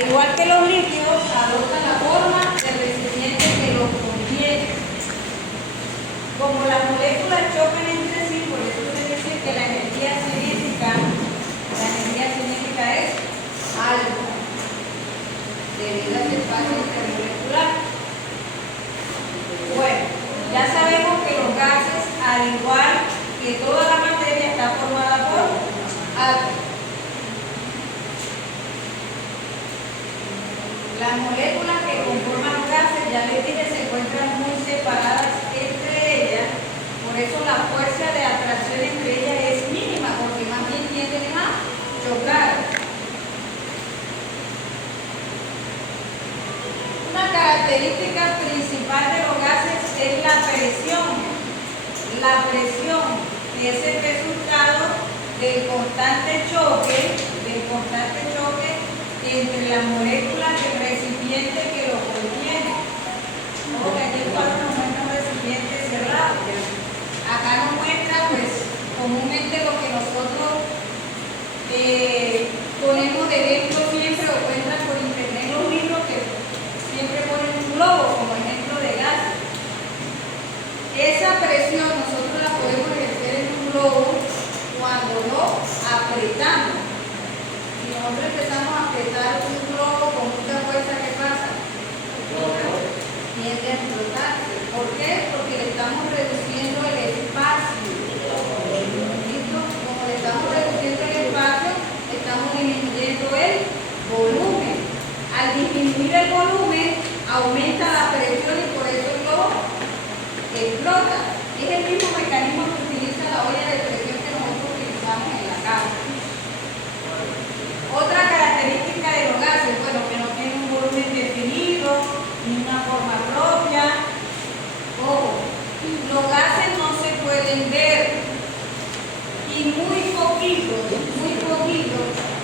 Al igual que los líquidos, adoptan la forma del recipiente que los contiene. Como las moléculas chocan entre sí, por eso se dice que la energía cinética es alta, debido a ese espacio intermolecular. Bueno, ya sabemos que los gases, al igual que toda la materia, está formada por átomos. Las moléculas que conforman los gases, ya les dije, se encuentran muy separadas entre ellas, por eso la fuerza de atracción entre ellas es mínima, porque más bien tienden a chocar. Una característica principal de los gases es la presión. La presión es el resultado del constante choque entre las moléculas del recipiente que lo contiene. Ojo que aquí el cuadro nos muestra un recipiente cerrado. Acá nos muestra, pues, comúnmente lo que nosotros ponemos de ejemplo siempre, o encuentran por internet en los libros que siempre ponen un globo como ejemplo de gas. Esa presión nosotros la podemos ejercer en un globo cuando lo apretamos. Si nosotros empezamos a apretar un globo con mucha fuerza, ¿qué pasa? Tiende a explotarse. ¿Por qué? Porque le estamos reduciendo el espacio. ¿Listo? Como le estamos reduciendo el espacio, estamos disminuyendo el volumen. Al disminuir el volumen, aumenta la presión y por eso el globo explota. Es el mismo mecanismo que utiliza la olla de presión que nosotros utilizamos en la casa. Otra característica de los gases, bueno, que no tienen un volumen definido, ni una forma propia. Ojo, los gases no se pueden ver y muy poquitos,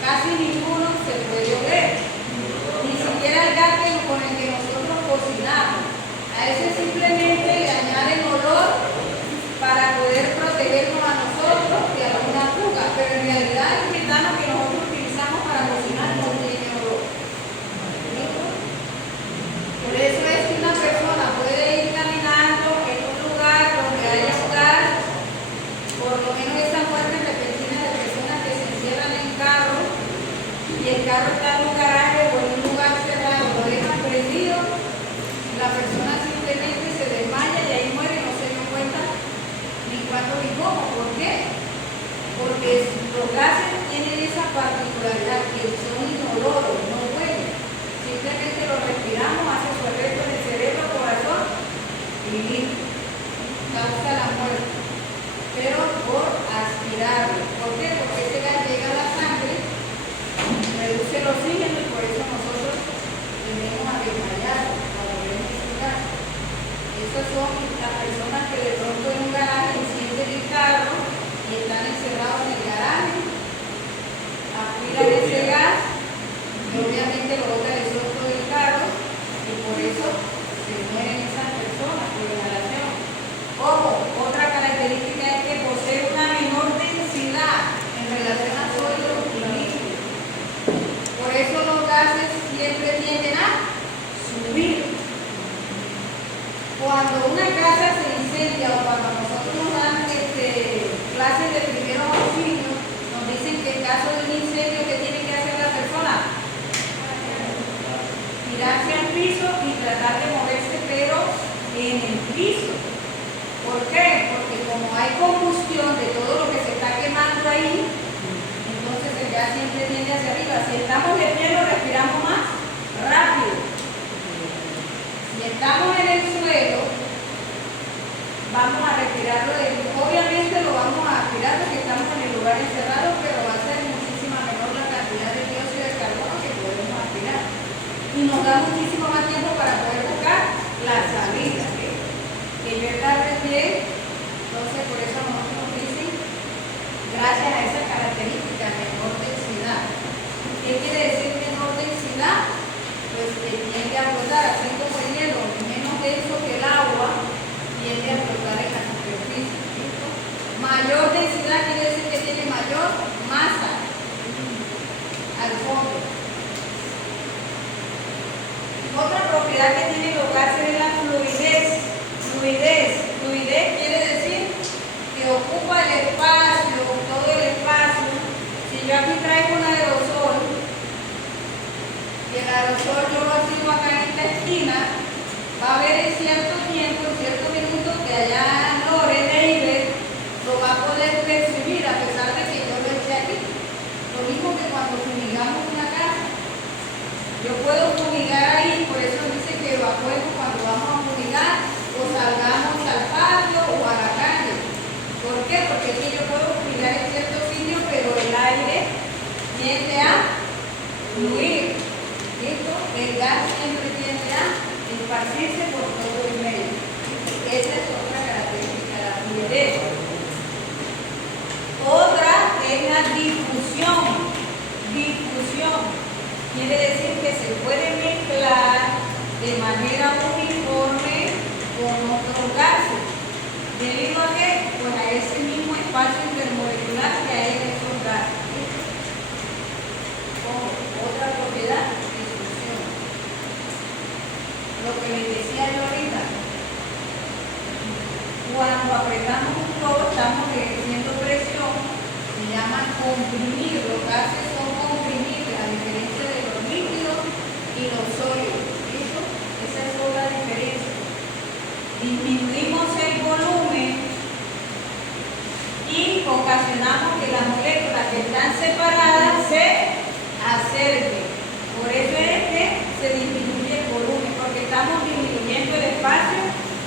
casi ninguno se puede oler. Ni siquiera el gas con el que nosotros cocinamos. A ese simplemente le añaden olor para poder protegernos a nosotros de alguna fuga, pero en realidad el metano que nosotros utilizamos para cocinar no tiene olor. Por eso es que una persona puede ir caminando en un lugar donde haya un gas, por lo menos esa muerte repentina de personas que se encierran en carro y el carro está en un garaje o en un lugar cerrado, lo dejan prendido, la persona simplemente se desmaya y ahí muere y no se dio cuenta ni cuándo ni cómo. ¿Por qué? Porque los gases tienen esa particularidad que son inoloros, no huelen. Simplemente lo respiramos, hace su efecto en el cerebro, corazón y listo. Causa la muerte. Pero por aspirarlo. ¿Por qué? Porque ese gas llega a la sangre, reduce el oxígeno y por eso nosotros tendemos a desmayar cuando vemos ese gas. Esas son las personas que de pronto en un garaje encienden el carro y están encerrados en el garaje, aspiran ese gas y obviamente lo bota el exhausto del carro y por eso se mueren esas personas por inhalación. Ojo, otra característica es que posee una menor densidad en relación a sólidos y líquidos. Por eso los gases siempre tienden a subir. Cuando una casa se incendia o cuando nosotros nos dan clases de primeros auxilios, nos dicen que en caso de un incendio, ¿qué tiene que hacer la persona? Tirarse al piso y tratar de moverse, pero en el piso. ¿Por qué? Porque como hay combustión de todo lo que se está quemando ahí, entonces el gas siempre tiende hacia arriba. Si estamos de pie, lo respiramos más rápido. Si estamos en el suelo, vamos a respirarlo obviamente lo vamos a aspirar porque estamos en el lugar encerrado, pero va a ser muchísima menor la cantidad de dióxido de carbono que podemos aspirar. Y nos da muchísimo más tiempo para poder buscar la salida. Que yo aprendí, entonces por eso nosotros nos dicen, gracias a esa característica, menor densidad. ¿Qué quiere decir menor densidad? Pues que tiende a flotar, así como el hielo, menos denso que el agua, tiende a flotar en la superficie. ¿Listo? Mayor densidad quiere decir que tiene mayor masa al fondo. propiedad que tienen los gases es la fluidez. Fluidez quiere decir que ocupa el espacio, todo el espacio. Si yo aquí traigo un aerosol, y el aerosol yo lo sigo acá en esta esquina, va a haber en cierto tiempo, en cierto minuto, que allá Lorena y Iber lo va a poder percibir a pesar de que yo lo eché aquí. Lo mismo que cuando fumigamos una casa. Yo puedo fumigar ahí, por eso dice que evacuemos cuando vamos a fumigar o salgamos al patio o a la calle. ¿Por qué? Porque es que yo puedo fumigar en cierto sitio, pero el aire tiende a fluir. ¿Listo? El gas siempre tiende a esparcirse por todo el medio. Esa es otra característica de la fluidez. Otra es la difusión. Quiere decir que se puede mezclar de manera uniforme con otros gases. ¿Debido a qué? Pues a ese mismo espacio intermolecular que hay en esos gases. Otra propiedad, difusión. Lo que les decía yo ahorita. Cuando apretamos un globo estamos ejerciendo presión, se llama comprimir. Los gases son comprimibles, a diferencia de los líquidos y los sólidos. ¿Listo? Esa es otra diferencia. Disminuimos el volumen y ocasionamos que las moléculas que están separadas se acerquen. Por eso es que se disminuye el volumen, porque estamos disminuyendo el espacio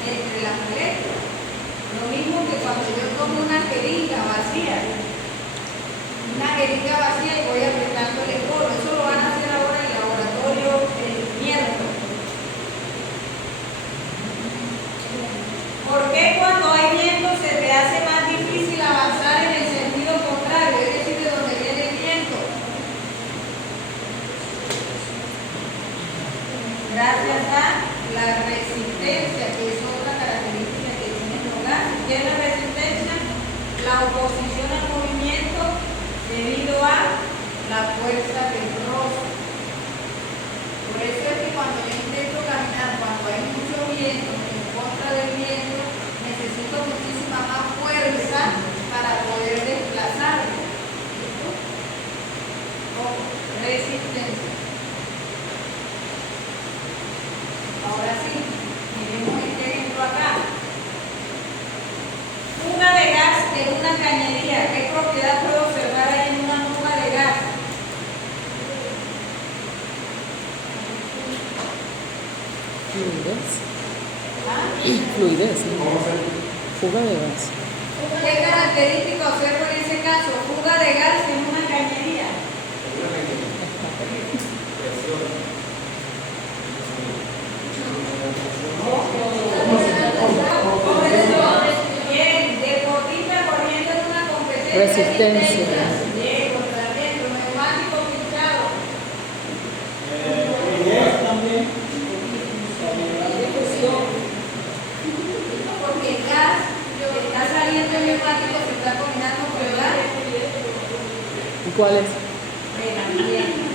entre las moléculas. Lo mismo que cuando yo tomo una jeringa vacía y voy apretándole el bolo. Eso lo van a hacer ahora en el laboratorio el miércoles. ¿Por qué cuando hay viento se te hace más difícil avanzar en el sentido contrario? Es decir, de donde viene el viento. Gracias a la resistencia, que es otra característica que tienen los gases. ¿Qué es la resistencia? La oposición al movimiento debido a la fuerza del rostro. Por eso es que cuando yo intento caminar, cuando hay mucho viento, en contra del viento, necesito muchísima más fuerza para poder desplazarme. ¿Listo? Resistencia. Ahora sí, miremos este ejemplo acá. Fuga de gas en una cañería. ¿Qué propiedad puedo observar ahí en una fuga de gas? Fluidez. ¿Ah? Fluidez, ¿no? Fuga de gas. ¿Qué característica observo en ese caso? Fuga de gas en una cañería. Bien, deportista corriendo en una competencia. Resistencia. Bien, contraviento, neumático pinchado. Porque el gas está saliendo el neumático, se está combinando con el gas. ¿Y cuál es? Bien.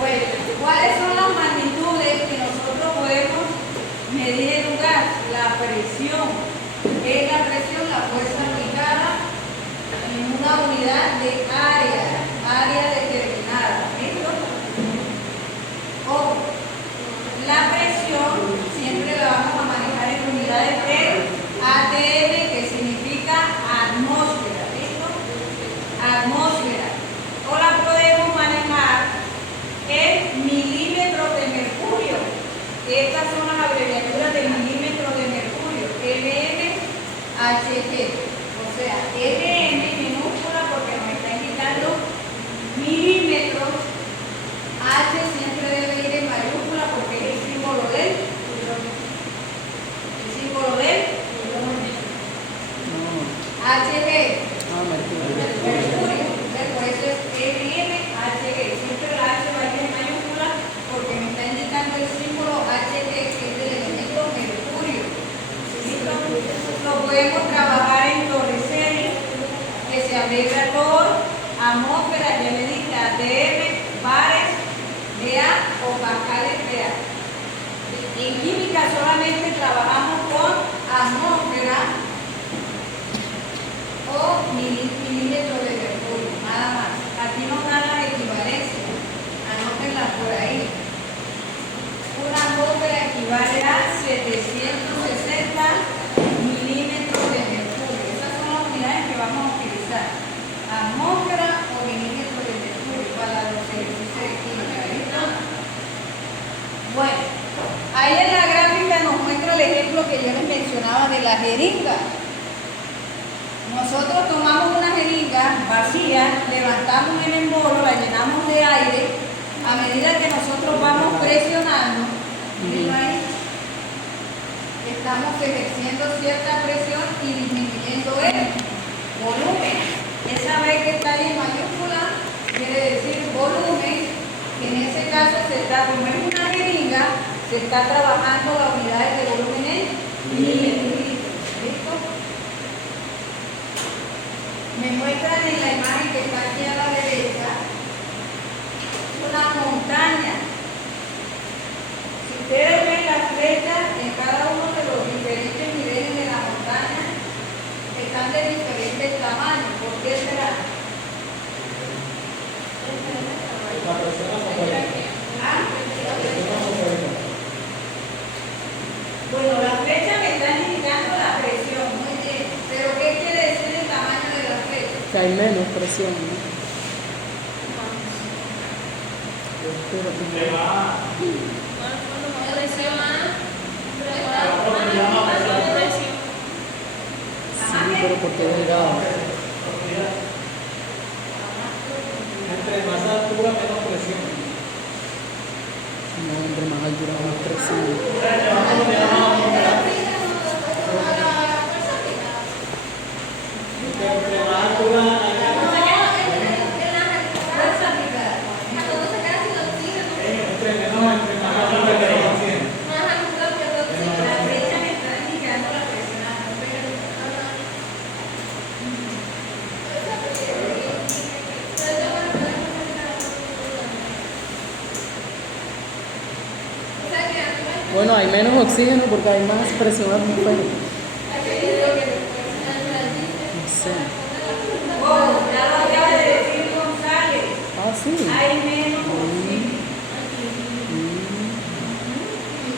Bueno, ¿cuáles son las magnitudes que nosotros podemos medir en un gas? La presión. ¿Qué es la presión? La fuerza aplicada en una unidad de área determinada. ¿Listo? Ojo, la presión siempre la vamos a manejar en unidades de ATM, que significa atmósfera. ¿Listo? Atmósfera. de la jeringa. Nosotros tomamos una jeringa vacía, levantamos el embolo, la llenamos de aire, a medida que nosotros vamos presionando, miren ahí, estamos ejerciendo cierta presión y disminuyendo el volumen. Esa B que está ahí en mayúscula quiere decir volumen, que en ese caso se está, como es una jeringa, se está trabajando las unidades de volumen en mililitros. ¿Listo? Me muestran en la imagen que está aquí a la derecha una montaña. Si ustedes ven las flechas en cada uno de los diferentes niveles de la montaña, están de diferentes tamaños. ¿Por qué será? Bueno, la flecha me está indicando la presión, muy bien. Pero ¿qué quiere decir el tamaño de la flecha? Que hay menos presión, ¿no? Espérate. Sí, pero porque es delgado. Entre más altura, menos presión. No, entre más altura, más presión. Entre más altura, entre más altura que lo consigue. La flecha me está indicando la presión atmosférica. Bueno, hay menos oxígeno porque hay más presión atmosférica. No sé. Oh, ya lo acaba de decir González. Ah, sí. Hay menos oxígeno.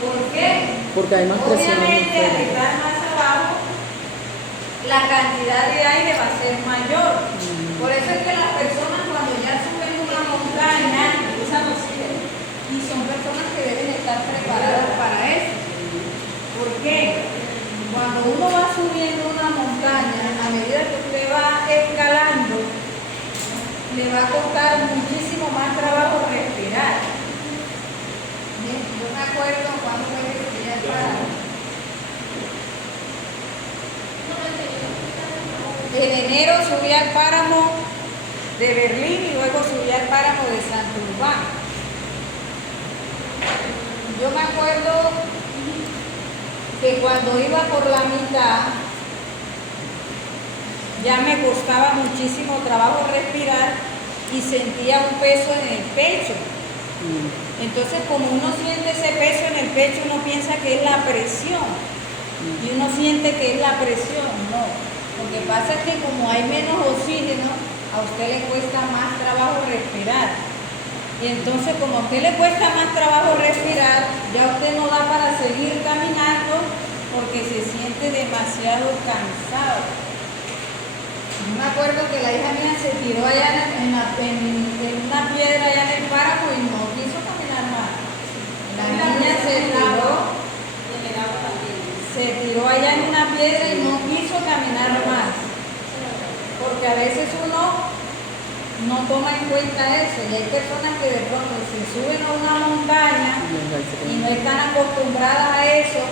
¿Por qué? Porque hay más presión Obviamente, al atmosférica. estar más abajo, la cantidad de aire va a ser mayor. Por eso es que las personas cuando ya suben una montaña usan oxígeno. Y son personas que deben estar preparadas para eso. ¿Por qué? Cuando uno va subiendo una montaña, a medida que usted va escalando, le va a costar muchísimo más trabajo respirar. Bien, yo me acuerdo cuando fue que subí al páramo. En enero subí al páramo de Berlín y luego subí al páramo de Santurbán. Yo me acuerdo que cuando iba por la mitad ya me costaba muchísimo trabajo respirar y sentía un peso en el pecho. Entonces, como uno siente ese peso en el pecho, uno piensa que es la presión. Y uno siente que es la presión. No. Lo que pasa es que como hay menos oxígeno, a usted le cuesta más trabajo respirar. Y entonces, como a usted le cuesta más trabajo respirar, ya usted no da para seguir caminando porque se siente demasiado cansado. Yo me acuerdo que la hija mía se tiró allá en una piedra allá en el páramo y no quiso caminar más. La niña se tiró allá en una piedra y no quiso caminar más. Porque a veces uno no toma en cuenta eso. Y hay personas que de pronto se suben a una montaña y no están acostumbradas a eso.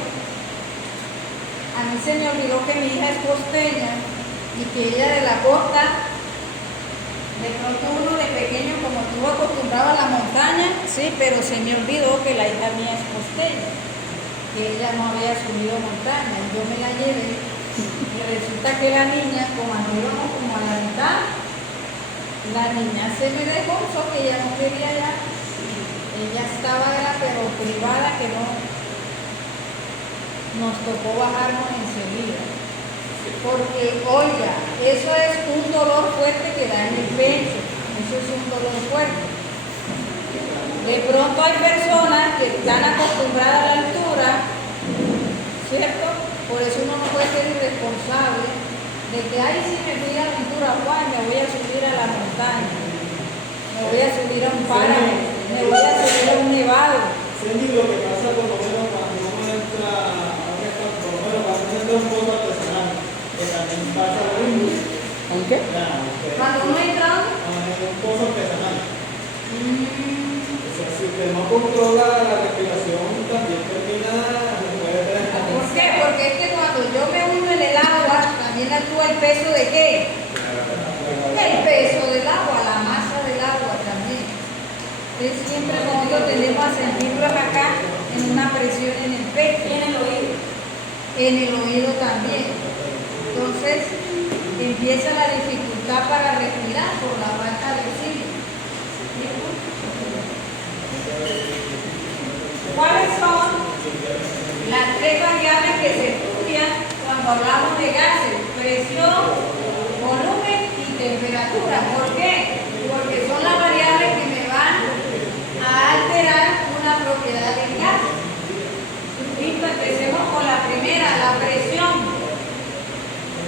A mí se me olvidó que mi hija es costeña y que ella de la costa, de pronto uno de pequeño como estuvo acostumbrado a la montaña, sí, pero se me olvidó que la hija mía es costeña, que ella no había subido montaña, y yo me la llevé, y resulta que la niña, como íbamos como a la mitad, la niña se me desgonzó, que ella no quería ya, ella estaba pero privada que no, nos tocó bajarnos enseguida. Porque, oiga, eso es un dolor fuerte que da en el pecho, eso es un dolor fuerte. De pronto hay personas que están acostumbradas a la altura, ¿cierto? Por eso uno no puede ser irresponsable de que, ay, si me fui a la altura, Juan, me voy a subir a la montaña, me voy a subir a un páramo, me voy a subir a un nevado. Sí, lo que pasa por lo menos cuando uno entra a un de un pozo artesanal, que también pasa lo mismo. ¿Aunque? Cuando uno entra, En un pozo artesanal. O sea, si usted no controla la respiración, también termina, puede tener ¿por qué? Porque es que cuando yo me hundo en el agua, también actúa el peso de qué? El peso del agua, la masa del agua también. Entonces siempre nosotros tendemos a sentirlo acá en una presión en el pecho. Y en el oído. En el oído también. Entonces empieza la dificultad para respirar por la falta de oxígeno. ¿Cuáles son las tres variables que se estudian cuando hablamos de gases? Presión, volumen y temperatura. ¿Por qué? Porque son las variables que me van a alterar una propiedad del gas. Listo, empecemos con la primera, la presión.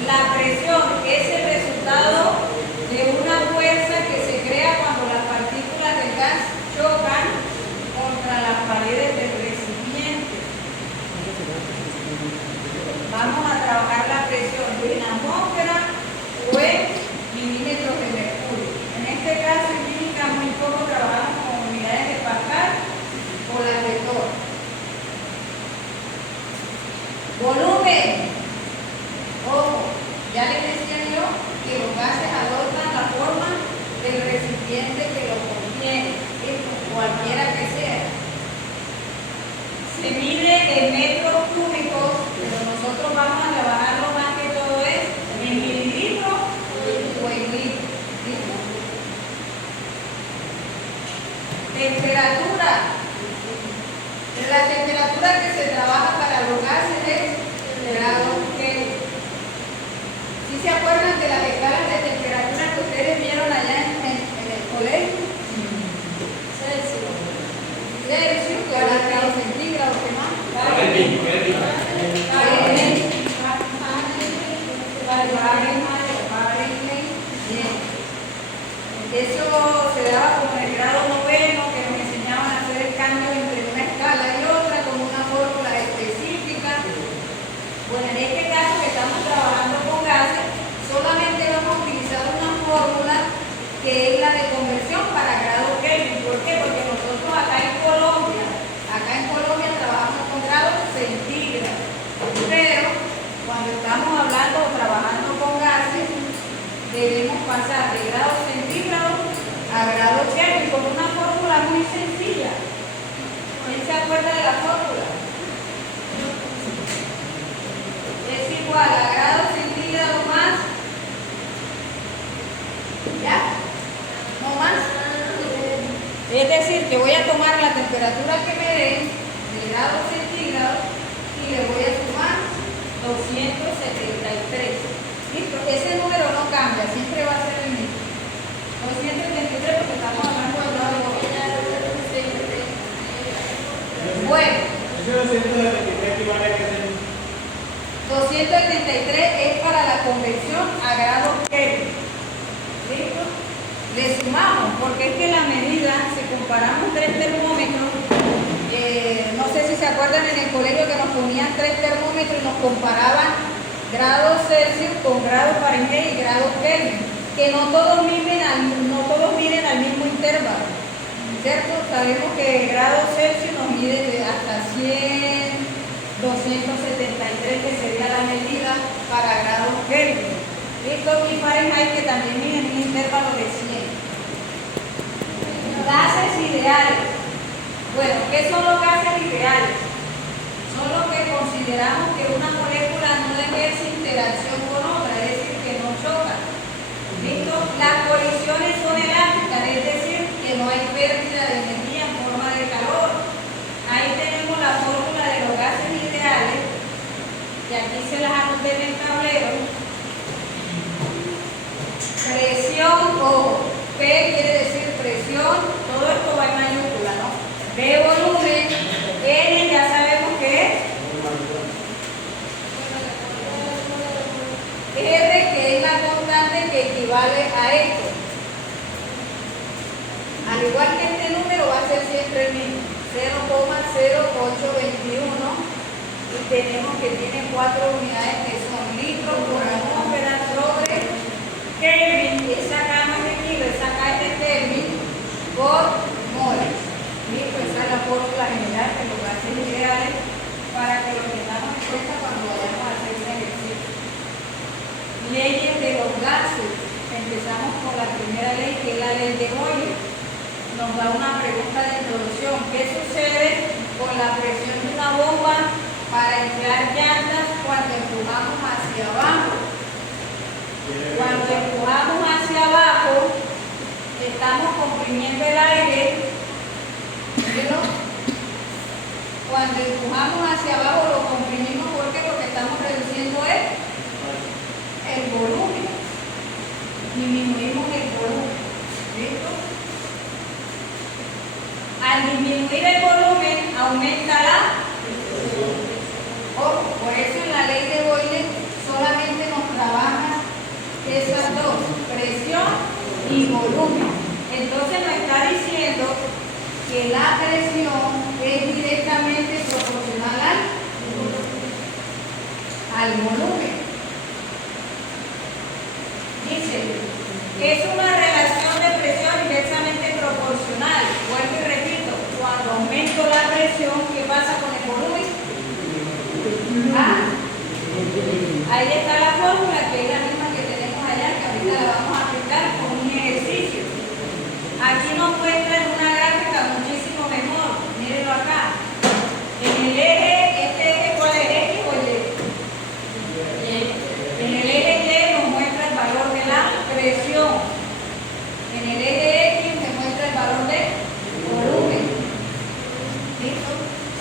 La presión es el resultado de una fuerza que se crea cuando las partículas del gas chocan contra las paredes del recipiente. Vamos a trabajar la presión en atmósfera o en milímetros de mercurio. En este caso, en química muy poco trabajamos con unidades de Pascal o las de Thor. Volumen. Ojo, ya les decía yo que los gases adoptan la forma del recipiente que lo contiene, cualquiera que sea. Se mide en metros cúbicos, pero nosotros vamos a trabajarlo más que todo es en mililitros o en litros. ¿Listo? Temperatura. La temperatura que se trabaja para los gases es grados Kelvin. ¿Sí se acuerdan de las escalas de temperatura que ustedes vieron allá en el colegio? Celsius. Celsius, que ahora grados centígrados, ¿qué más? Fahrenheit. Bien. Eso se daba como en el grado noveno, que nos enseñaban a hacer el cambio entre una escala y otra con una fórmula específica. Bueno, en este caso que estamos trabajando con gases, solamente vamos a utilizar una fórmula que es la de conversión para grados Kelvin. ¿Por qué? Porque nosotros acá en Colombia trabajamos con grados centígrados. Pero cuando estamos hablando o trabajando con gases, debemos pasar de grados centígrados a grados Kelvin con una fórmula muy sencilla. ¿Quién se acuerda de la fórmula? Es igual a grados centígrados más, ¿ya? No más. Es decir, que voy a tomar la temperatura que me den de grados centígrados y le voy a sumar 273. ¿Listo? Ese número no cambia, siempre va a ser el mismo. 273 porque estamos hablando de grados. Bueno. Eso es 273 equivale a que se 273 es para la conversión a grados Kelvin. ¿Listo? Le sumamos, porque es que la medida, si comparamos tres termómetros, no sé si se acuerdan en el colegio que nos ponían tres termómetros y nos comparaban grados Celsius con grados Fahrenheit y grados Kelvin, que no todos miden al mismo intervalo, ¿cierto? Sabemos que grados Celsius nos mide de hasta 100, 273, que sería la medida para grados Kelvin. Listo, y Fahrenheit, que también mide en un intervalo de 100. Gases ideales. Bueno, ¿qué son los gases ideales? Son los que consideramos que una molécula no ejerce interacción con otra, es decir, que no chocan. ¿Listo? Las colisiones son elásticas, es decir, que no hay pérdida de energía en forma de calor. Ahí tenemos la fórmula de los gases ideales, y aquí se las anoté en el tablero. Presión, o P quiere decir presión, todo esto va en mayúscula, ¿no? B volumen, N ya sabemos qué es. R, que es la constante que equivale a esto. Al igual que este número va a ser siempre el mismo, 0,0821 y tenemos que tiene 4 unidades que son litros por atmósfera sobre Kelvin. Esa cama de kilo, esa K es de Kelvin por moles. Listo, esa es la fórmula general de los gases ideales para que lo tengamos en cuenta cuando vayamos a hacer un ejercicio. Leyes de los gases. Empezamos con la primera ley, que es la ley de Boyle. Nos da una pregunta de introducción. ¿Qué sucede con la presión de una bomba para inflar llantas cuando empujamos hacia abajo? Cuando empujamos hacia abajo, estamos comprimiendo el aire. ¿Pero? Cuando empujamos hacia abajo lo comprimimos, ¿por qué? Porque estamos reduciendo el volumen. Disminuimos el volumen. ¿Listo? Al disminuir el volumen, aumenta la presión. Ojo, por eso en la ley de Boyle solamente nos trabaja esas dos, presión y volumen. Entonces nos está diciendo que la presión es directamente proporcional al volumen. Dice que es una relación de presión inversamente proporcional. Vuelvo y repito, cuando aumento la presión, ¿qué pasa con el volumen? ¿Ah? Ahí está la fórmula, que es la misma que tenemos allá, que ahorita la vamos a aplicar con un ejercicio. Aquí nos muestran una gráfica muchísimo mejor. Mírenlo acá. En el eje, ¿este eje cuál es? ¿X o Y? En el eje Y nos muestra el valor de la presión. En el eje X se muestra el valor del volumen. ¿Listo?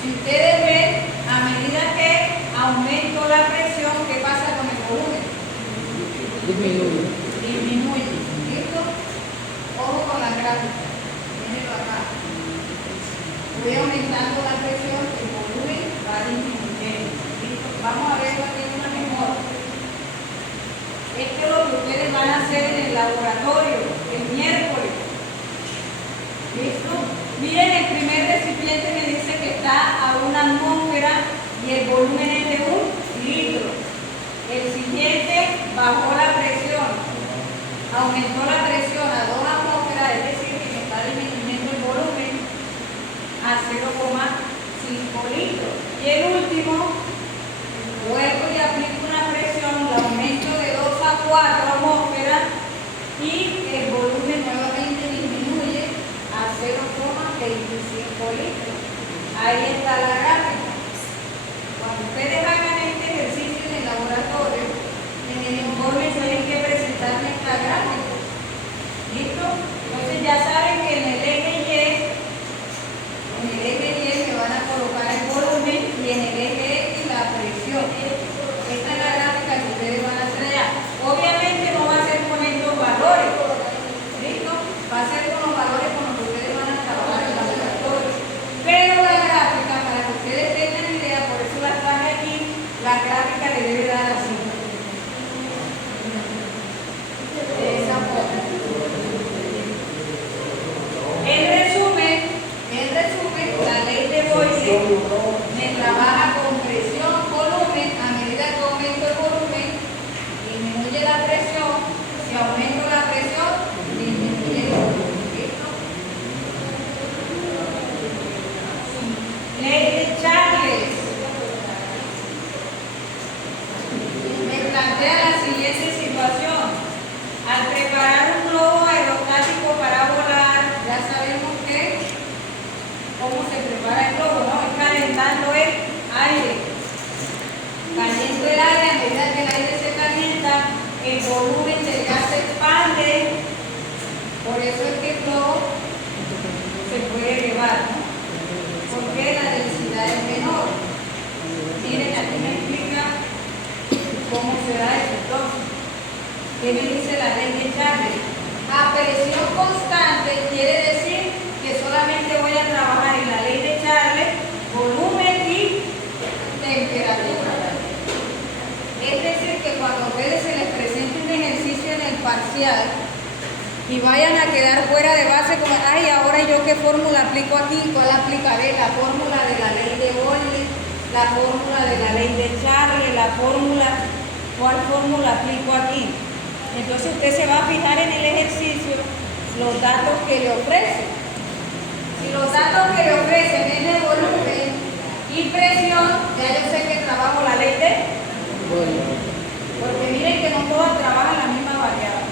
Si ustedes ven, a medida que aumento la presión, ¿qué pasa con el volumen? Disminuye. Disminuye. ¿Listo? Ojo con la gráfica. Mírenlo acá. Voy aumentando la presión, el volumen va disminuyendo. ¿Listo? Vamos a verlo aquí en una mejor. Esto es lo que ustedes van a hacer en el laboratorio el miércoles. ¿Listo? Miren, el primer recipiente me dice que está a 1 atmósfera y el volumen es de 1 litro. El siguiente bajó la presión, aumentó la presión a 2 atmósferas, es decir, que me está disminuyendo el volumen a 0,5 litros. Y el último, vuelvo y aplico una presión, la aumento de 2 a 4 atmósferas y el volumen nuevamente disminuye a 0,25 litros. Ahí está la gráfica. Cuando ustedes hagan este ejercicio en el laboratorio, en el informe tienen que presentarme esta gráfica. ¿Listo? Entonces ya saben que en el eje Y me van a colocar el volumen y en el eje X la presión. Esta es la gráfica que ustedes van a hacer allá. Obviamente no va a ser con estos valores. ¿Listo? Va a ser con los valores con los que ustedes van a trabajar en el laboratorio. Pero la gráfica, para que ustedes tengan idea, por eso la traje aquí, la gráfica le debe dar así. De esa forma. En resumen, la ley de Boyle me trabaja con presión, volumen. A medida que aumento el volumen, disminuye la presión. Si aumento la presión, disminuye el volumen. ¿Listo? Ley de Charles me plantea la siguiente situación. Al preparar un globo aerostático para volar, ya sabemos que cómo se prepara el globo, ¿no? Es calentando el aire. Caliento el aire, a medida que el aire se calienta, el volumen del gas se expande. Por eso es que el globo se puede elevar, ¿no? Porque la densidad es menor. Miren, aquí me explica cómo se da eso. Entonces, ¿qué me dice la ley de Charles? A presión constante quiere decir que solamente voy a trabajar en la ley de Charles, volumen y temperatura. Es decir, que cuando a ustedes se les presente un ejercicio en el parcial y vayan a quedar fuera de base, como, ay, ahora yo qué fórmula aplico aquí, ¿cuál aplicaré? La fórmula de la ley de Boyle, la fórmula de la ley de Charle, la fórmula, ¿cuál fórmula aplico aquí? Entonces usted se va a fijar en el ejercicio los datos que le ofrece. Si los datos que le ofrecen es de volumen y presión, ya yo sé que trabajo la ley de volumen. Porque miren que no todas trabajan la misma variable.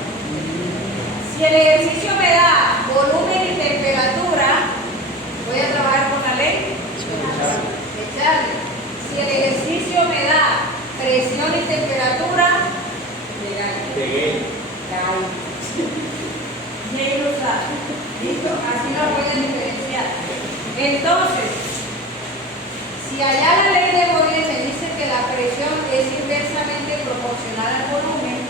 Si el ejercicio me da volumen y temperatura, voy a trabajar con la ley de Charle. Si el ejercicio me da presión y temperatura, de ¿listo? Así lo voy a diferenciar. Entonces, si allá la ley de Boyle me dice que la presión es inversamente proporcional al volumen,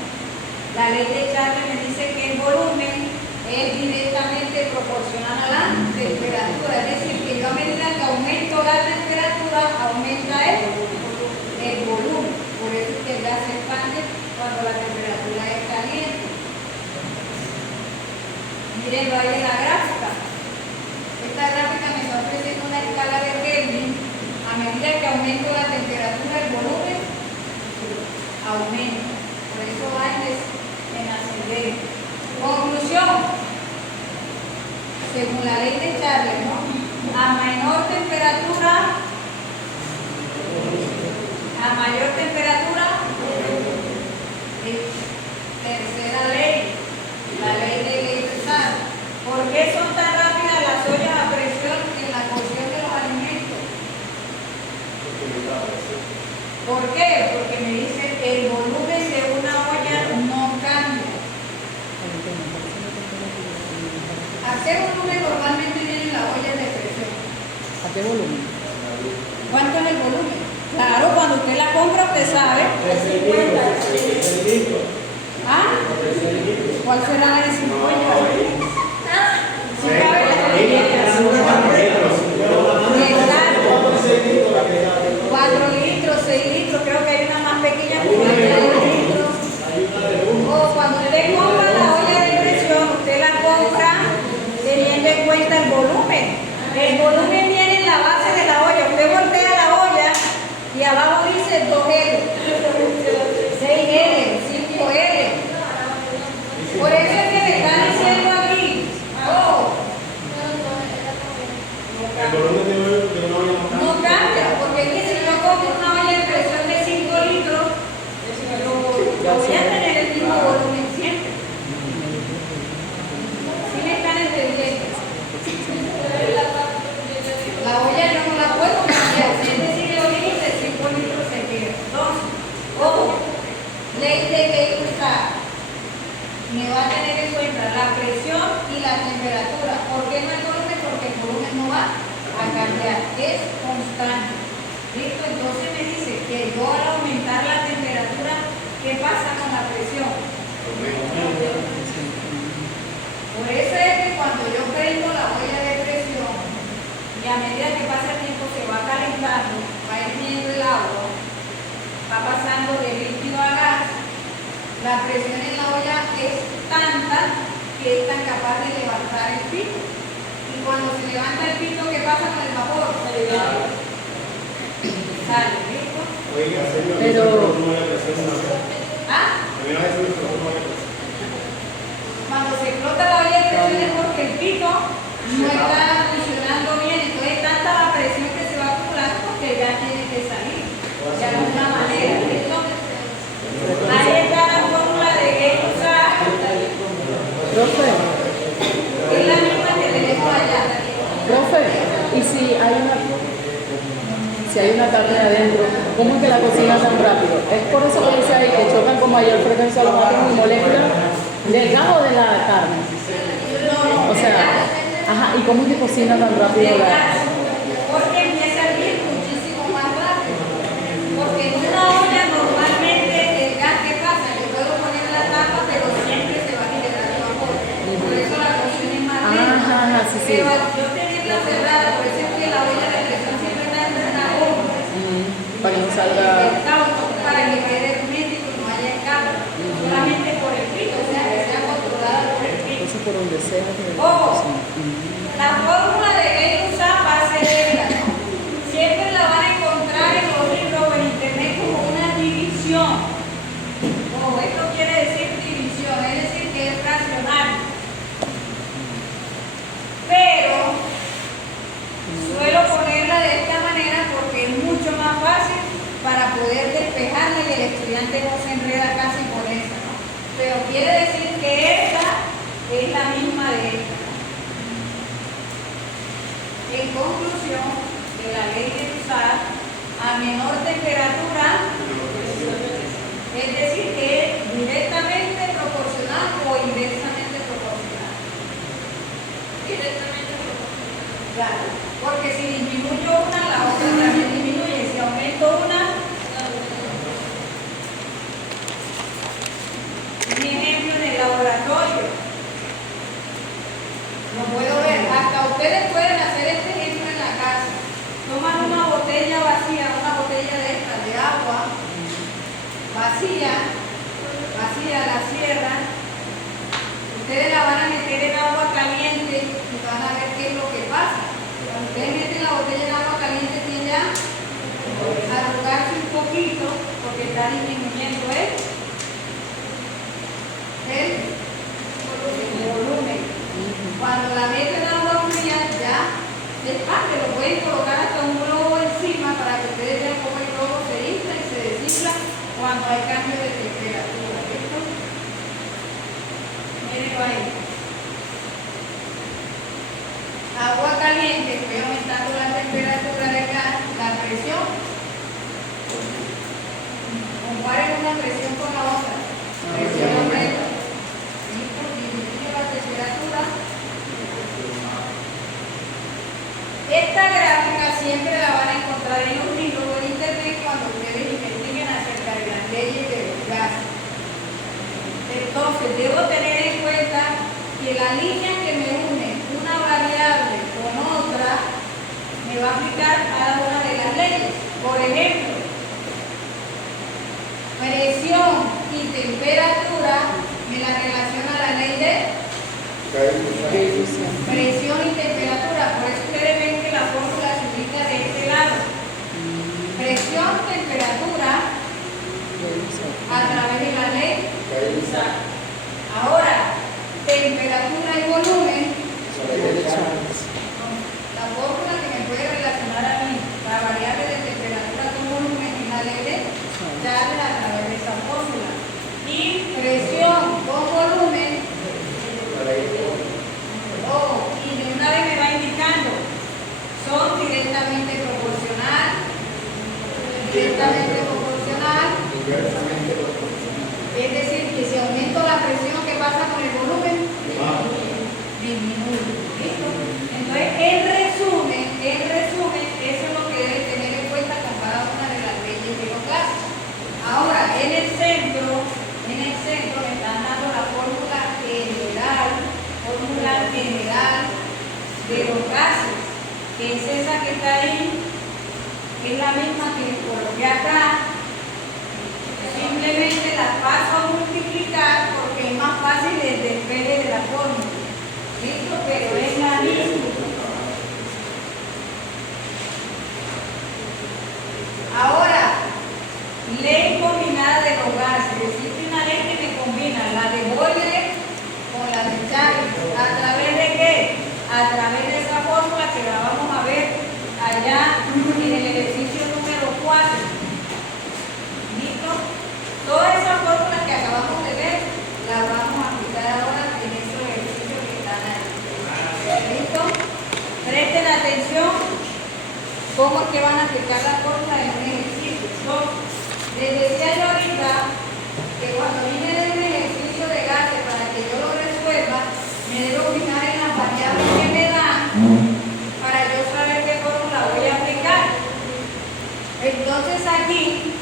la ley de Charle me dice que el volumen es directamente proporcional a la temperatura. Es decir, que yo a medida que aumento la temperatura, aumenta el volumen. Por eso es que el gas se expande cuando la temperatura es caliente. Miren, ahí en la gráfica. Esta gráfica me está ofreciendo una escala de Kelvin. A medida que aumento la temperatura, el volumen aumenta. Por eso va en ascendente. Conclusión. Según la ley de Charle, ¿no? A menor temperatura, a mayor temperatura, tercera ley, la ley de Gay-Lussac. ¿Por qué son tan rápidas las ollas a presión en la cocción de los alimentos? ¿Por qué? Porque me dice que el volumen de una olla no cambia. Hacer volumen normalmente viene en la olla de presión. ¿A qué volumen? ¿Cuánto es el volumen? Claro, cuando usted la compra, usted sabe. 50. ¿Ah? ¿Cuál será la de 50? Si cabe la de 4 litros, 6 litros, creo que hay una más pequeña que 4 litros. O cuando usted compra la olla de presión, usted la compra teniendo en cuenta el volumen. El volumen viene en la base de la olla. Usted voltea la olla y abajo dice 2L, 6L, 5L. Por eso es que me están diciendo aquí, El volumen de una olla no cambia, porque es que si yo compro una olla de presión de 5 litros, yo voy a tener el mismo volumen siempre. ¿Sí me están entendiendo? La olla yo no la puedo cambiar, si es decir, el origen de 5 litros se queda. Entonces, ojo, ley de Gay-Lussac me va a tener en cuenta la presión y la temperatura. ¿Por qué no el volumen? Porque el volumen no va a cambiar, es constante. ¿Listo? Entonces me dice que yo al aumentar la temperatura, ¿qué pasa con la presión? Por eso es que cuando yo prendo la olla de presión y a medida que pasa el tiempo se va calentando, va hirviendo el agua, va pasando de líquido a gas, la presión en la olla es tanta que es tan capaz de levantar el pito. Y cuando se levanta el pito, ¿qué pasa con el vapor? Sale, ¿listo? Pero ¿Ah? Cuando se explota la olla de presión es porque el pito no está funcionando bien, entonces es tanta la presión que se va acumulando porque ya tiene que salir de alguna manera, ¿listo? Ahí está la fórmula de Gay-Lussac. Profe, Es la misma que tenemos allá. profe, y si hay una carne adentro, ¿cómo es que la cocina tan rápido? Es por eso que dice ahí que chocan con mayor frecuencia los átomos y moléculas del gas o de la carne. O sea, ajá, ¿y cómo es que cocina tan rápido Del la gas, porque empieza a hervir muchísimo más rápido. Porque en una olla normalmente el gas, ¿qué pasa? Yo puedo poner la tapa, pero siempre se va a generar el vapor. Por eso la cocina es más lenta. Ajá, sí, sí. Pero al yo tenerla cerrada, por eso es que la olla de presión siempre está en una bomba. para que no salga? Para que quede hermético y no haya escape. Solamente por el pito, o sea, que sea controlada por el pito. Eso por donde sea. Ojo, la fórmula de Gay-Lussac va a ser esta, ¿no? Siempre la van a encontrar en Suelo ponerla de esta manera porque es mucho más fácil para poder despejarla y el estudiante no se enreda casi con esa, ¿no? Pero quiere decir que esta es la misma de esta, ¿no? En conclusión, de la ley de usar a menor temperatura, es decir, que es directamente proporcional o inversamente proporcional. Directamente proporcional. Claro, porque si disminuyo una, la otra también disminuye. Si aumento una, un ejemplo en el laboratorio. Lo puedo ver. Hasta ustedes pueden hacer este ejemplo en la casa. Toman una botella vacía, una botella de estas de agua, vacía, la cierran. Ustedes la van a meter en agua caliente y van a ver qué es lo que pasa. Cuando ustedes meten la botella en agua caliente, tiende a arrugarse un poquito porque está disminuyendo el volumen. Cuando la meten en agua fría, ya desparte, lo pueden colocar hasta un globo encima para que ustedes vean cómo el globo se infla y se desinfla cuando hay cambio de temperatura. ¿Listo? Miren ahí. Agua caliente, estoy aumentando la temperatura de gas, la presión. Comparen una presión con la otra. Presión aumenta. ¿Listo? Disminuye la temperatura. Esta gráfica siempre la van a encontrar en un libro o en internet cuando ustedes investiguen acerca de las leyes de los gases. Entonces, debo tener en cuenta que la línea que me une una variable con otra me va a aplicar cada una de las leyes. Por ejemplo, presión y temperatura me la relaciona a la ley de presión y temperatura. Por eso ustedes ven que la fórmula se ubica de este lado. Presión, temperatura a través de la ley. Ahora, temperatura y volumen. La fórmula que me puede relacionar a mí, la variable de temperatura con volumen es la ley de Charles a través de esa fórmula. Y presión con volumen. Y de una vez me va indicando, son directamente proporcional, es decir, que si aumento la presión, ¿qué pasa con el volumen? Disminuye. ¿Listo? Entonces, en resumen, eso es lo que debe tener en cuenta con cada una de las leyes de los gases. Ahora, en el centro me están dando la fórmula general de los gases, que es esa que está ahí, que es la misma que coloqué acá. Simplemente la paso a multiplicar porque es más fácil el despegue de la fórmula. ¿Listo? Pero es la misma. Ahora, ley combinada de los gases. Existe una ley que me combina la de Boyle con la de Charles. ¿A través de qué? A través de esa fórmula que la vamos a ver allá en el ejercicio número 4. ¿Listo? Todas esas fórmulas que acabamos de ver las vamos a aplicar ahora en estos ejercicios que están ahí. ¿Listo? Presten atención cómo es que van a aplicar la fórmula en un ejercicio. Les decía yo ahorita que cuando vine de un ejercicio de gases para que yo lo resuelva, me debo fijar en las variables que me dan para yo saber qué fórmula voy a aplicar. Entonces aquí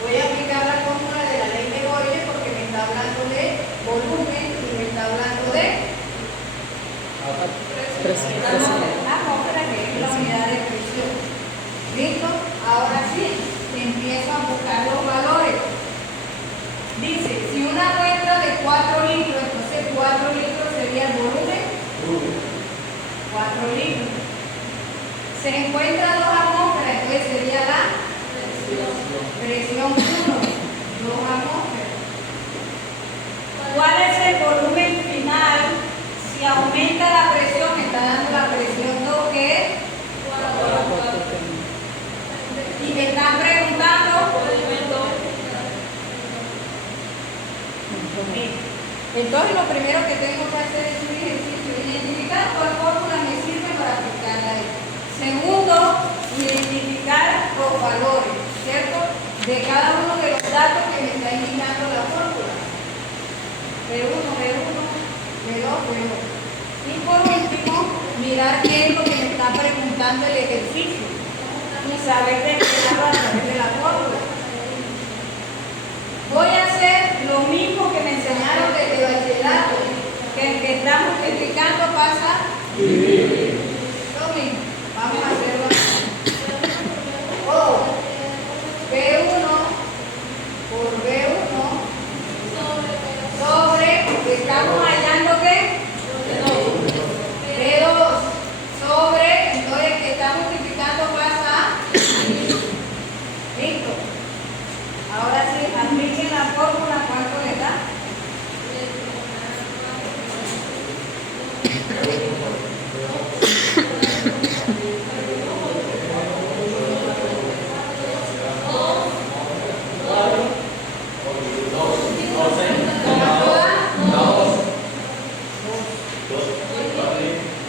voy a aplicar la fórmula de la ley de Boyle porque me está hablando de volumen y me está hablando de atmósfera, que es la unidad de presión. ¿Listo? Ahora sí, empiezo a buscar los valores. Dice, si una muestra de 4 litros, entonces 4 litros sería el volumen. 4 litros. Se encuentra 2 atmósferas, entonces sería la presión 1, 2 atmósferas. ¿Cuál es el volumen final? Si aumenta la presión, me está dando la presión 2, Entonces lo primero que tengo que hacer es un ejercicio, identificar cuál fórmula me sirve para aplicarla ahí. Segundo, identificar los valores, ¿cierto? De cada uno de los datos que me está indicando la fórmula. B1, B1, B2, B2. Y por último, mirar qué es lo que me está preguntando el ejercicio y saber declararlo a través de la fórmula. Voy a hacer lo mismo que me enseñaron desde bachillerato, que el que está multiplicando pasa lo mismo. Vamos a hacerlo así. O B1 por B1 sobre, estamos hallando que B2 sobre, entonces el que está multiplicando pasa a listo. Ahora sí, apliquen la fórmula, ¿cuánto le da?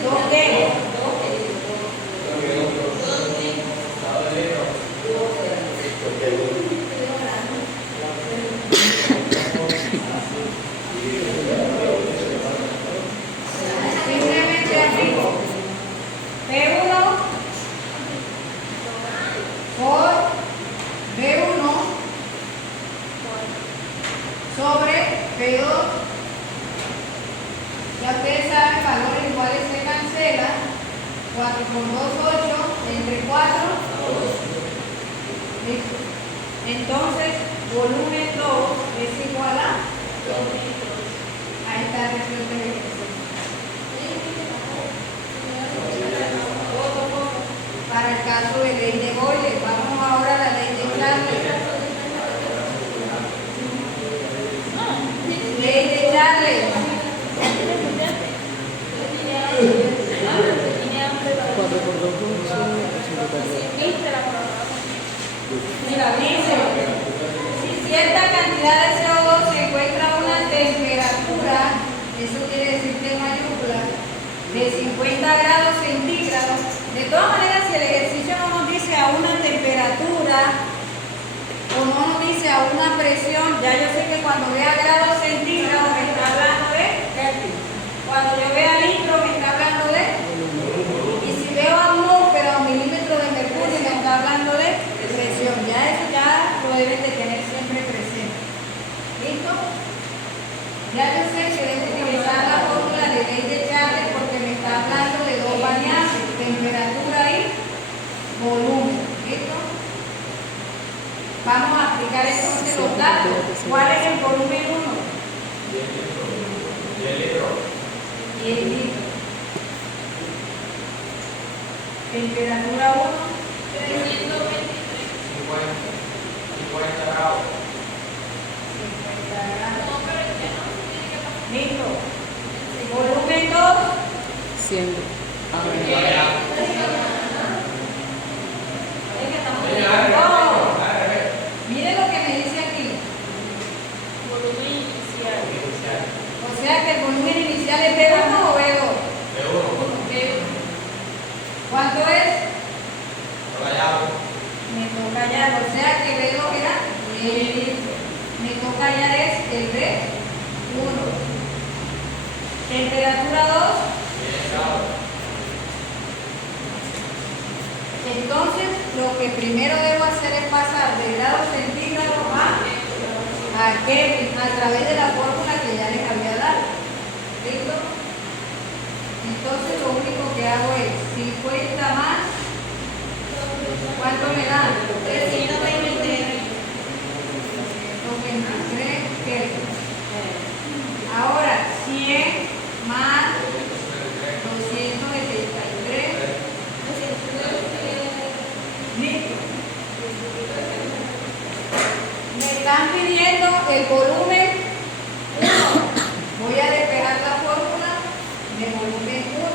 ¿Dos qué? Simplemente aplico B1 por B1 sobre B2. Ya ustedes saben, valores iguales se cancelan. 4 por 2, 8, entre 4, 2. Listo. Entonces, volumen 2 es igual a 2 litros. Ahí está resuelto el ejercicio. Para el caso de ley de Boyle, vamos ahora a la ley de Charles. Ley de Charles. 4 por 2, 8, 84. Mira, dice, si cierta cantidad de CO2 se encuentra a una temperatura, eso quiere decir que en mayúscula, de 50 grados centígrados. De todas maneras, si el ejercicio no nos dice a una temperatura o no nos dice a una presión, ya yo sé que cuando vea grados centígrados me está hablando de Kelvin. Cuando yo vea litro me está hablando de, y si veo atmósfera o milímetros de mercurio me está hablando de presión. Ya eso ya lo deben de tener siempre presente. ¿Listo? Ya yo sé que debo utilizar la fórmula de ley de Charles porque me está hablando de dos variables, temperatura y volumen. ¿Listo? Vamos a aplicar entonces los datos. ¿Cuál es el volumen 1? 10 litros. Temperatura 1, 323. 50 grados. Listo. Volumen 2. 100. Miren lo que me dice aquí. Volumen inicial. O sea que el volumen inicial es B1 o B2. B1. ¿Cuánto es? Me toca hallar, o sea que B2 era 10 litros. Me toca hallar es el B1. Temperatura 2. Entonces, lo que primero debo hacer es pasar de grados centígrados a Kelvin a través de la fórmula que ya les había dado. ¿Listo? Entonces, lo único que hago es 50 más. ¿Cuánto me da? 323 Kelvin. Ahora, 100 más 273. Listo. Me están pidiendo el volumen 1. Voy a despejar la fórmula de volumen 1.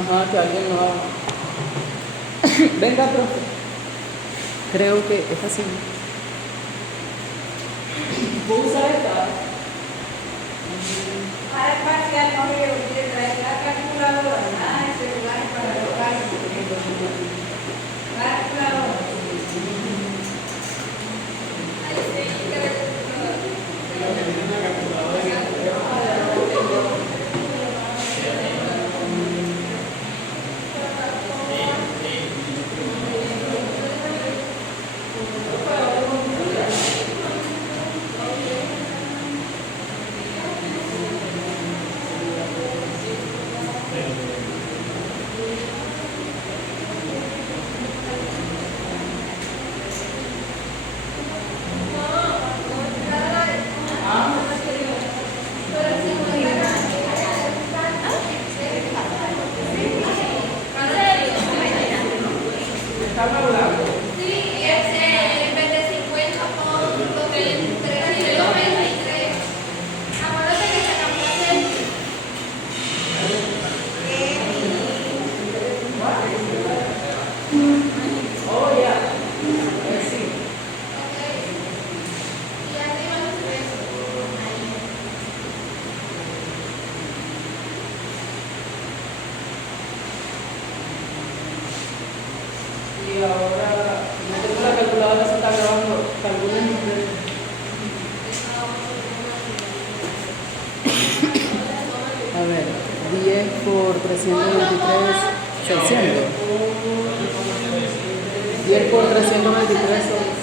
Ajá, que alguien lo haga. Venga, profe. Creo que esta sí. ¿Puedo usar esta? Para el parcial no me olvide traer la calculadora, nada de celular para los cálculos. Calculadora. Y ahora, no tengo la calculadora, se está grabando. Calculen. A ver, 10 por 323, 600. 10 por 323 son...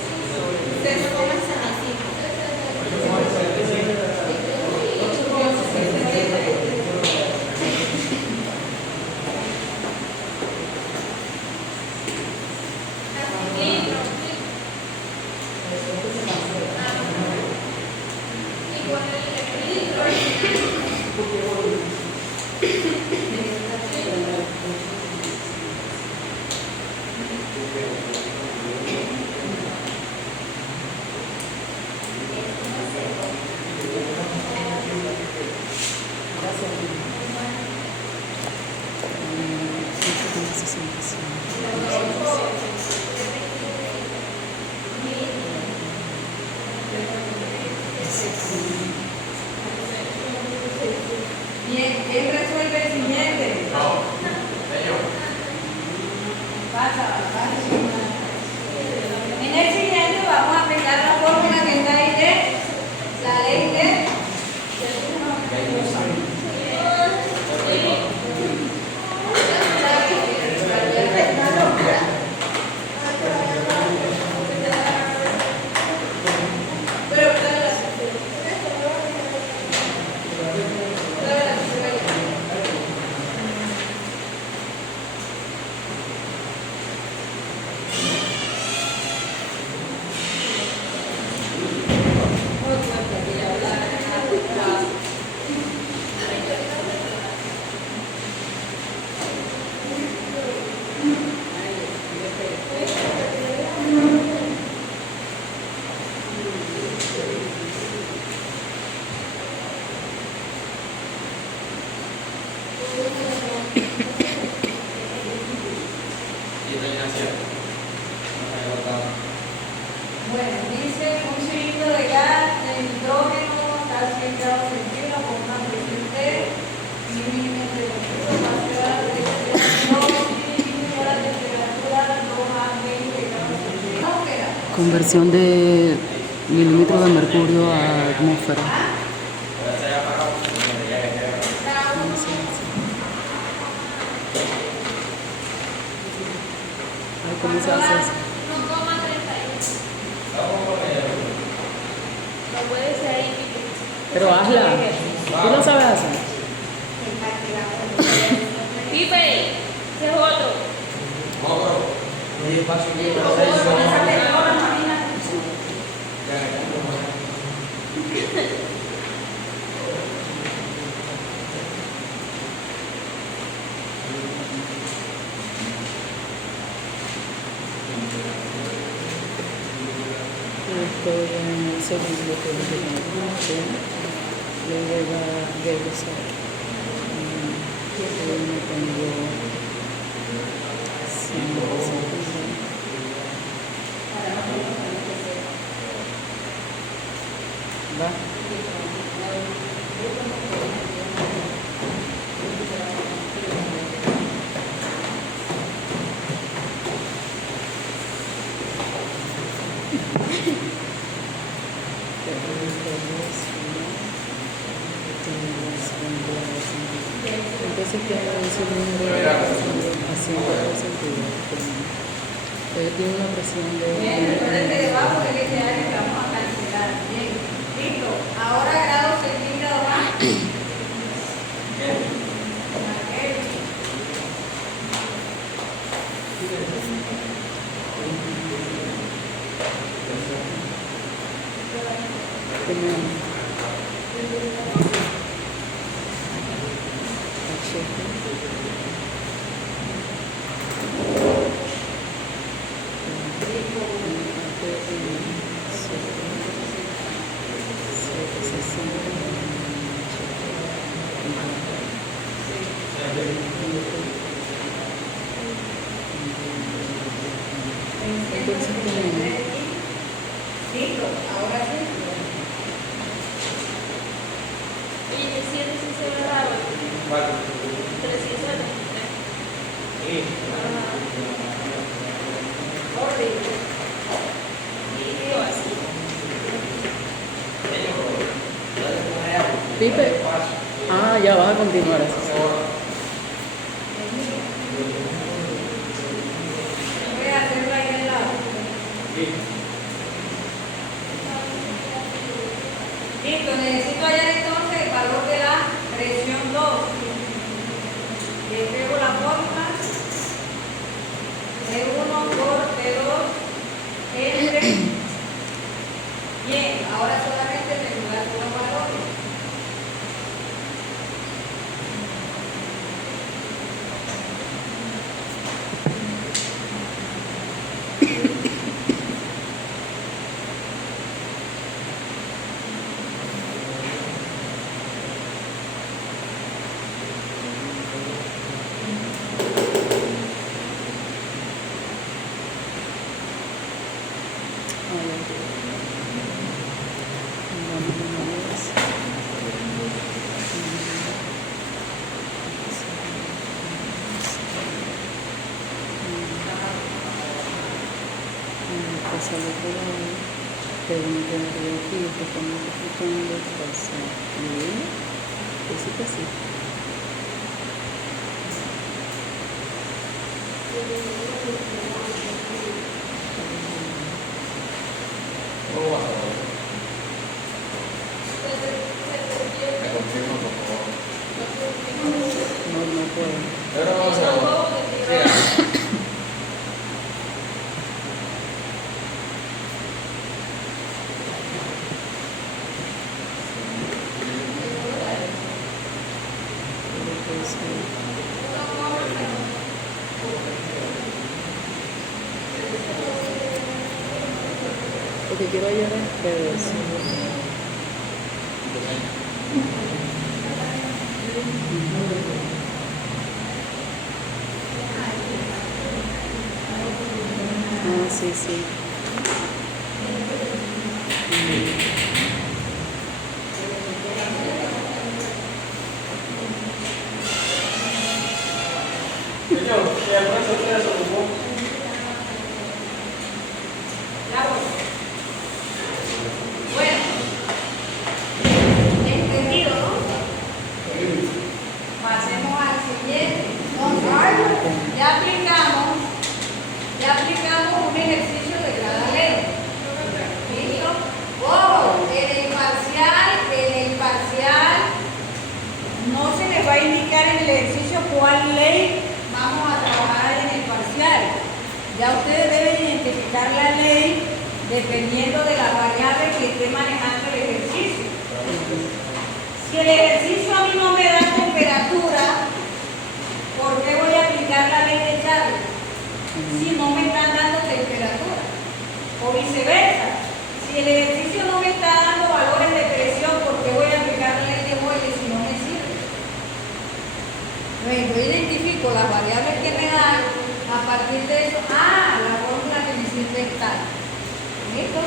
Bien, él resuelve el siguiente. Pasa. En el siguiente vamos a aplicar la fórmula que está ahí de la ley de Bueno, dice un cilindro de gas de nitrógeno a 100 grados centígrados con una presión de 1000 milímetros de mercurio, pasó a la temperatura 2 a 20 grados centígrados. Conversión de milímetros de mercurio a atmósfera. ¿Cómo se hace eso? Pero hazla. ¿Tú lo sabes hacer? Pipe, ese es otro. Esto es segundo que luego va a regresar. Yo me tengo ¿Va? Entonces tiene ese número haciendo ese sentido. Entonces tiene una presión Bien, recuerden que debajo del este área que vamos a calcular. Bien, listo. Ahora grado centígrado más. tenemos entonces tenemos Listo, ahora sí. Oye, que 7 sí se graba. 300. Orden. Video así. Pipe. Ah, ya vas a continuar así. Voy a hacerlo ahí al lado. Listo, necesito hallar entonces el valor de la presión 2. Le pego la fórmula. P1 por P2 entre. Bien, ahora solamente regular los valores. No puedo. Porque quiero hallar el reverso. Ah, sí, sí. Señor, ¿qué almuerzo ustedes ocupó? Ya voy. Bueno, entendido, ¿no? Pasemos al siguiente. Ya aplicamos un ejercicio de grado ley. ¿Listo? Ojo, en el parcial, no se les va a indicar en el ejercicio cuál ley vamos a trabajar en el parcial. Ya ustedes deben identificar la ley dependiendo de la variable que esté manejando el ejercicio. Si el ejercicio a mí no me da temperatura, ¿por qué voy a aplicar la ley de Charles? Si no me están dando temperatura. O viceversa. Si el ejercicio no me está dando valores de presión, ¿por qué voy a aplicar la ley de Boyle si no me sirve? Entonces, yo identifico las variables que me dan a partir de eso. Ah, la fórmula que me sirve es tal. ¿Listo?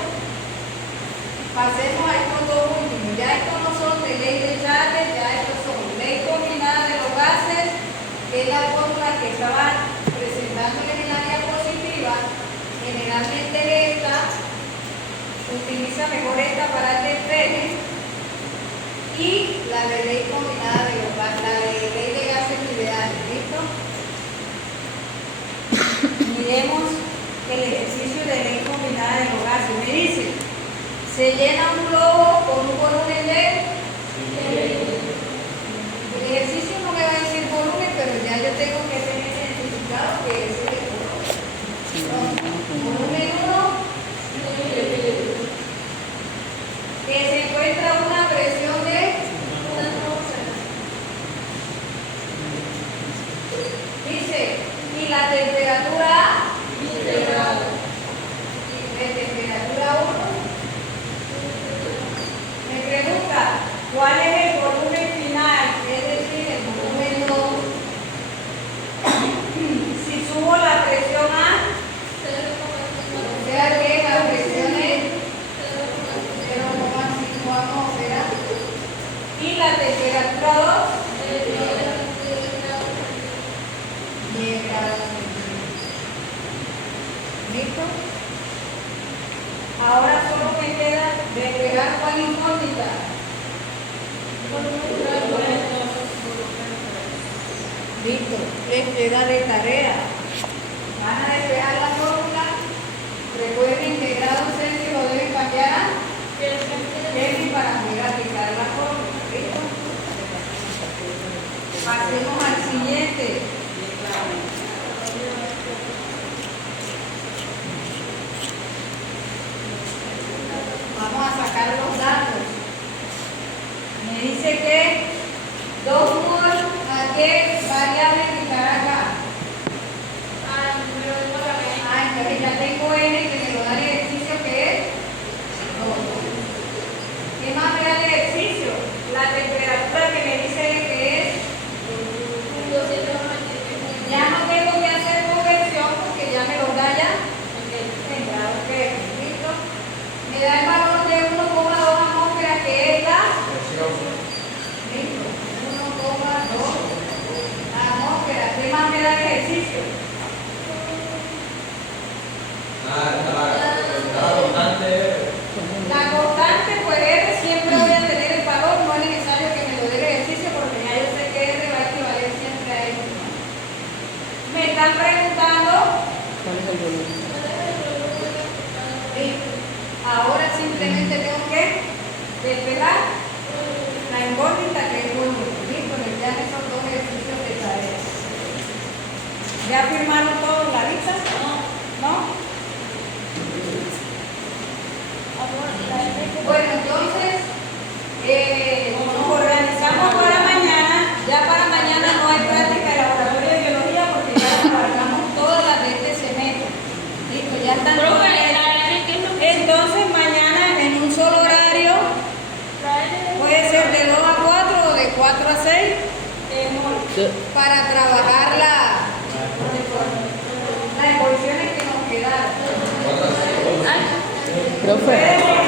pasemos a estos dos últimos. Ya estos no son de ley de Charles, ya estos son ley combinada de los gases, que es la fórmula que estaba presentándoles en la diapositiva. Generalmente esta utiliza mejor esta para el despegue y la de ley combinada de los gases, la de ley de gases ideales, ¿listo? Miremos el ejercicio de ley combinada de los gases. Me dice, se llena un globo con un volumen de... El ejercicio no me va a decir volumen, pero ya yo tengo que tener identificado que es el volumen. Volumen 1, que se encuentra una presión de... Dice, y la temperatura de temperatura 1. Me pregunta, ¿cuál es el volumen final? Es decir, el volumen 2. Si subo la presión A, o sea que la presión es 0,5 atmósferas y la temperatura 2, 10 grados centígrados. ¿Listo? Ahora solo me queda despegar cuál incógnita. Listo, les queda de tarea. Van a despejar la fórmula. Recuerden que grado Celsius lo deben cambiar a Kelvin para poder aplicar la fórmula. ¿Listo? Pasemos al siguiente. Vamos a sacar los datos. Me dice que 2 mol, ¿a qué variable aplicar acá? Entonces ya tengo N que me lo da el ejercicio que es 2. ¿Qué más me da el ejercicio? La temperatura que me dice que es 290. Ya no tengo que hacer conversión porque ya me lo da ya en grados Kelvin. ¿Listo? Me da el valor de 1,2 atmósferas que es la... Listo. 1,2 atmósferas. ¿Qué más me da el ejercicio? La constante, pues R siempre voy a tener el valor, no es necesario que me lo dé el ejercicio porque ya yo sé que R va a equivaler siempre a X. Me están preguntando, ¿Cuál es el volumen? listo. Ahora simplemente tengo que despegar la incógnita que es volumen. Listo, ya esos dos ejercicios de tarea. ¿Ya firmaron todos la lista? ¿No? Bueno, entonces nos organizamos para mañana. Ya para mañana no hay práctica de laboratorio de biología porque ya abarcamos todas las de este semestre. Listo, ya están todas. Entonces mañana en un solo horario puede ser de 2 a 4 o de 4 a 6 para trabajar las ecuaciones que nos quedaron. Profe.